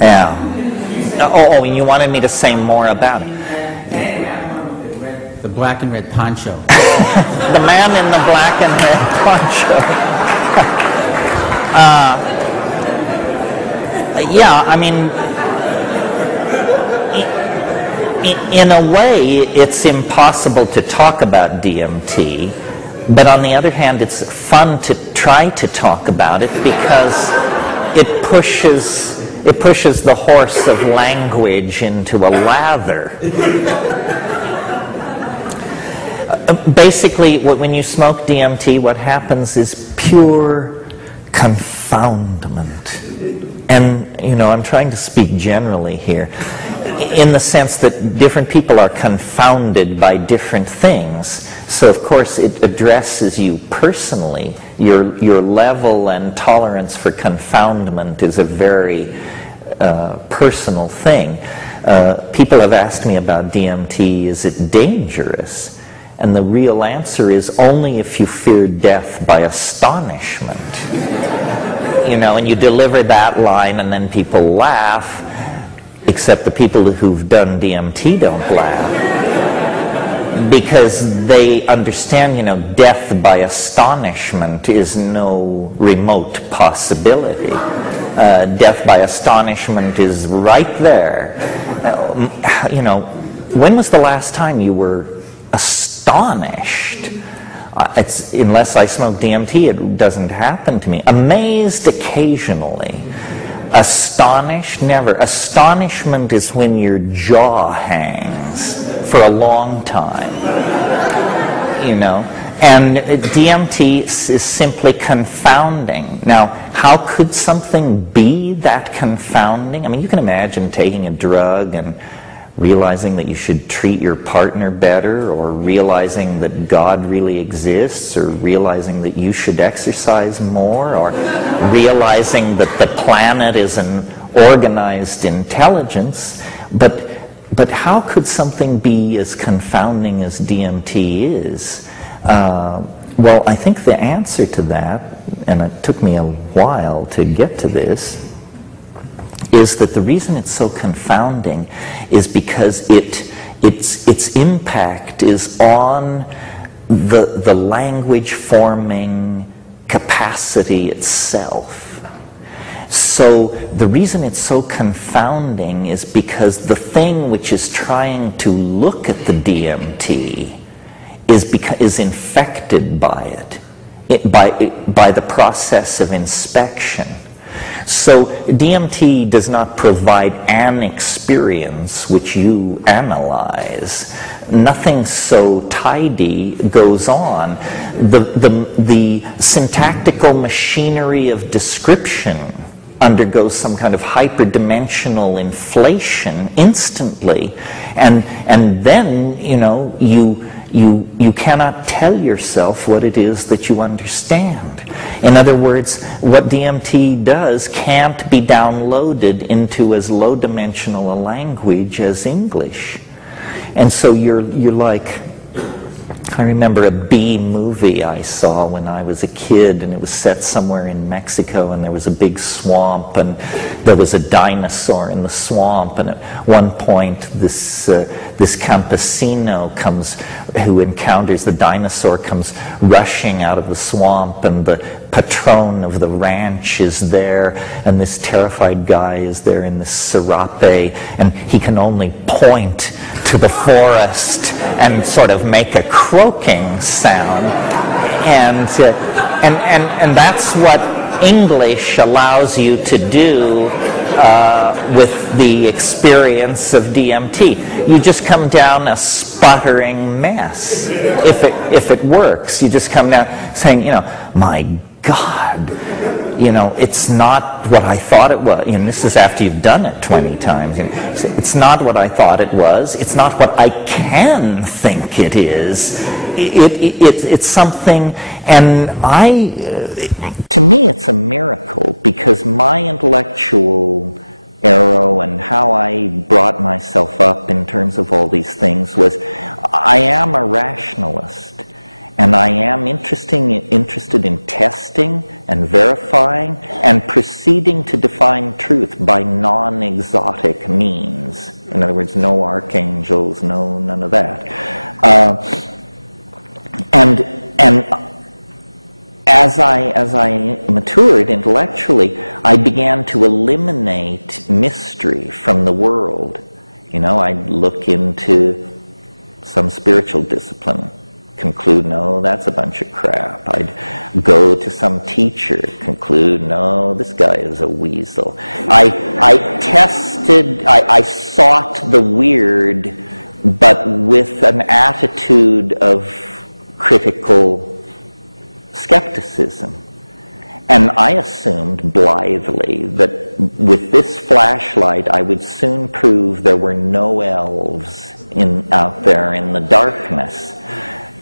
Yeah. Oh, and you wanted me to say more about it. The black and red poncho. The man in the black and red poncho. Yeah, I mean, in a way, it's impossible to talk about DMT, but on the other hand, it's fun to try to talk about it because it pushes the horse of language into a lather. Basically, when you smoke DMT, what happens is pure confoundment. And, you know, I'm trying to speak generally here, in the sense that different people are confounded by different things. So, of course, it addresses you personally. Your level and tolerance for confoundment is a very personal thing. People have asked me about DMT, is it dangerous? And the real answer is only if you fear death by astonishment. You know, and you deliver that line and then people laugh, except the people who've done DMT don't laugh. Because they understand, you know, death by astonishment is no remote possibility. Death by astonishment is right there. You know, when was the last time you were astonished? Unless I smoke DMT, it doesn't happen to me. Amazed occasionally. Astonished, never. Astonishment is when your jaw hangs for a long time. You know? And DMT is simply confounding. Now, how could something be that confounding? I mean, you can imagine taking a drug and realizing that you should treat your partner better, or realizing that God really exists, or realizing that you should exercise more, or realizing that the planet is an organized intelligence. But how could something be as confounding as DMT is? Well, I think the answer to that, and it took me a while to get to this, is that the reason it's so confounding is because its impact is on the language forming capacity itself. So the reason it's so confounding is because the thing which is trying to look at the DMT is infected by it, by the process of inspection. So DMT does not provide an experience which you analyze. Nothing so tidy goes on. The syntactical machinery of description undergoes some kind of hyperdimensional inflation instantly, and then, you know, you cannot tell yourself what it is that you understand. In other words, what DMT does can't be downloaded into as low-dimensional a language as English. And so you're like, I remember a B movie I saw when I was a kid, and it was set somewhere in Mexico, and there was a big swamp, and there was a dinosaur in the swamp, and at one point this campesino who encounters the dinosaur comes rushing out of the swamp, and the patron of the ranch is there, and this terrified guy is there in this serape, and he can only point to the forest and sort of make a croaking sound, and that's what English allows you to do with the experience of DMT. You just come down a sputtering mess. If it works, you just come down saying, you know, my God, you know, it's not what I thought it was. You know, this is after you've done it 20 times. You know, it's not what I thought it was. It's not what I can think it is. It's something, and to me, it's a miracle, because my intellectual arrow and how I brought myself up in terms of all these things was, I am a rationalist. And I am interested in testing and verifying and proceeding to define truth by non-exotic means. In other words, no archangels, none of that. And as I matured intellectually, I began to eliminate mystery from the world. I'd look into some spiritual discipline, conclude, no, that's a bunch of crap. I'd go to some teacher, conclude, no, this guy is a weasel. I sought the weird, but with an attitude of critical skepticism. And I assumed blithely that with this flashlight I would soon prove there were no elves out there in the darkness.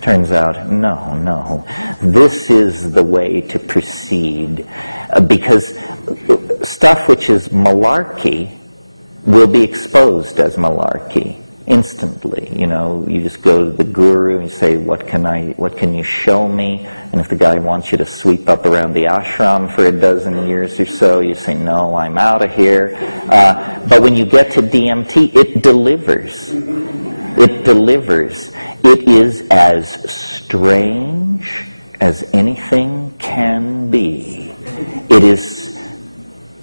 Turns out, no. This is the way to proceed, because stuff which is malarkey will be exposed as malarkey instantly. You just go to the guru and you say, what can you show me? And if the guy wants you to sweep up around the ashram for a dozen years or so, you say, no, I'm out of here. But when you get to DMT, it delivers. It delivers. It is as strange as anything can be. It is,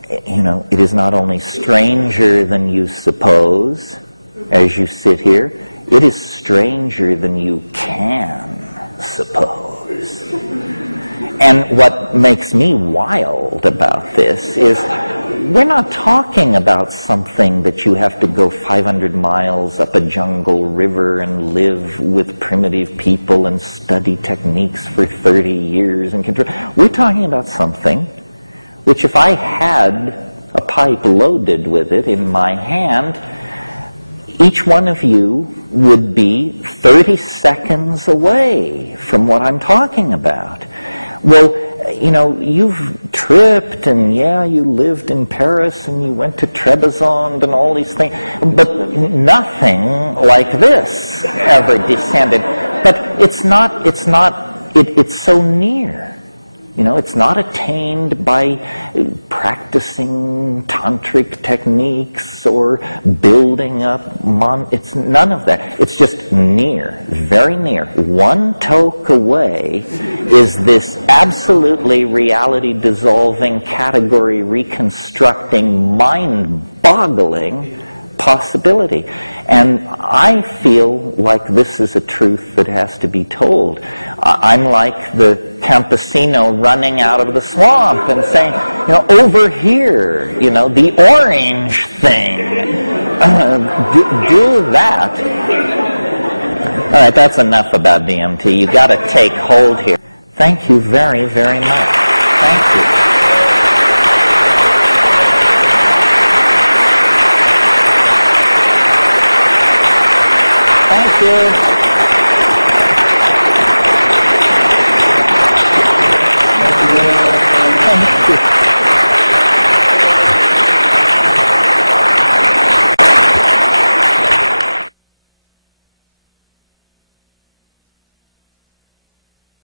it is not only stranger than you suppose as you sit here, it is stranger than you can suppose. And what makes me wild about this is we're not talking about something that you have to go 500 miles up a jungle river and live with primitive people and study techniques for 30 years and control. We're talking about something which, if I had a pipe loaded with it in my hand, each one of you would be 30 seconds away from what I'm talking about. Well, you've tripped, and yeah, you lived in Paris, and you went to Trebizond, and all these things, but nothing like this ever descended. But it's so near. It's not attained by practicing tantric techniques or building up it's none of that. It's just near, very near. One toke away is this absolutely reality-dissolving, category-reconstructing, mind-boggling possibility. And I feel like this is a truth that has to be told. I'm like the campesino running out of the swamp and saying, over here, the orange thing, do that. All right, that's enough about DMT. You got to take hold here. Thank you very, very much. Thank you. Thank you. Thank you.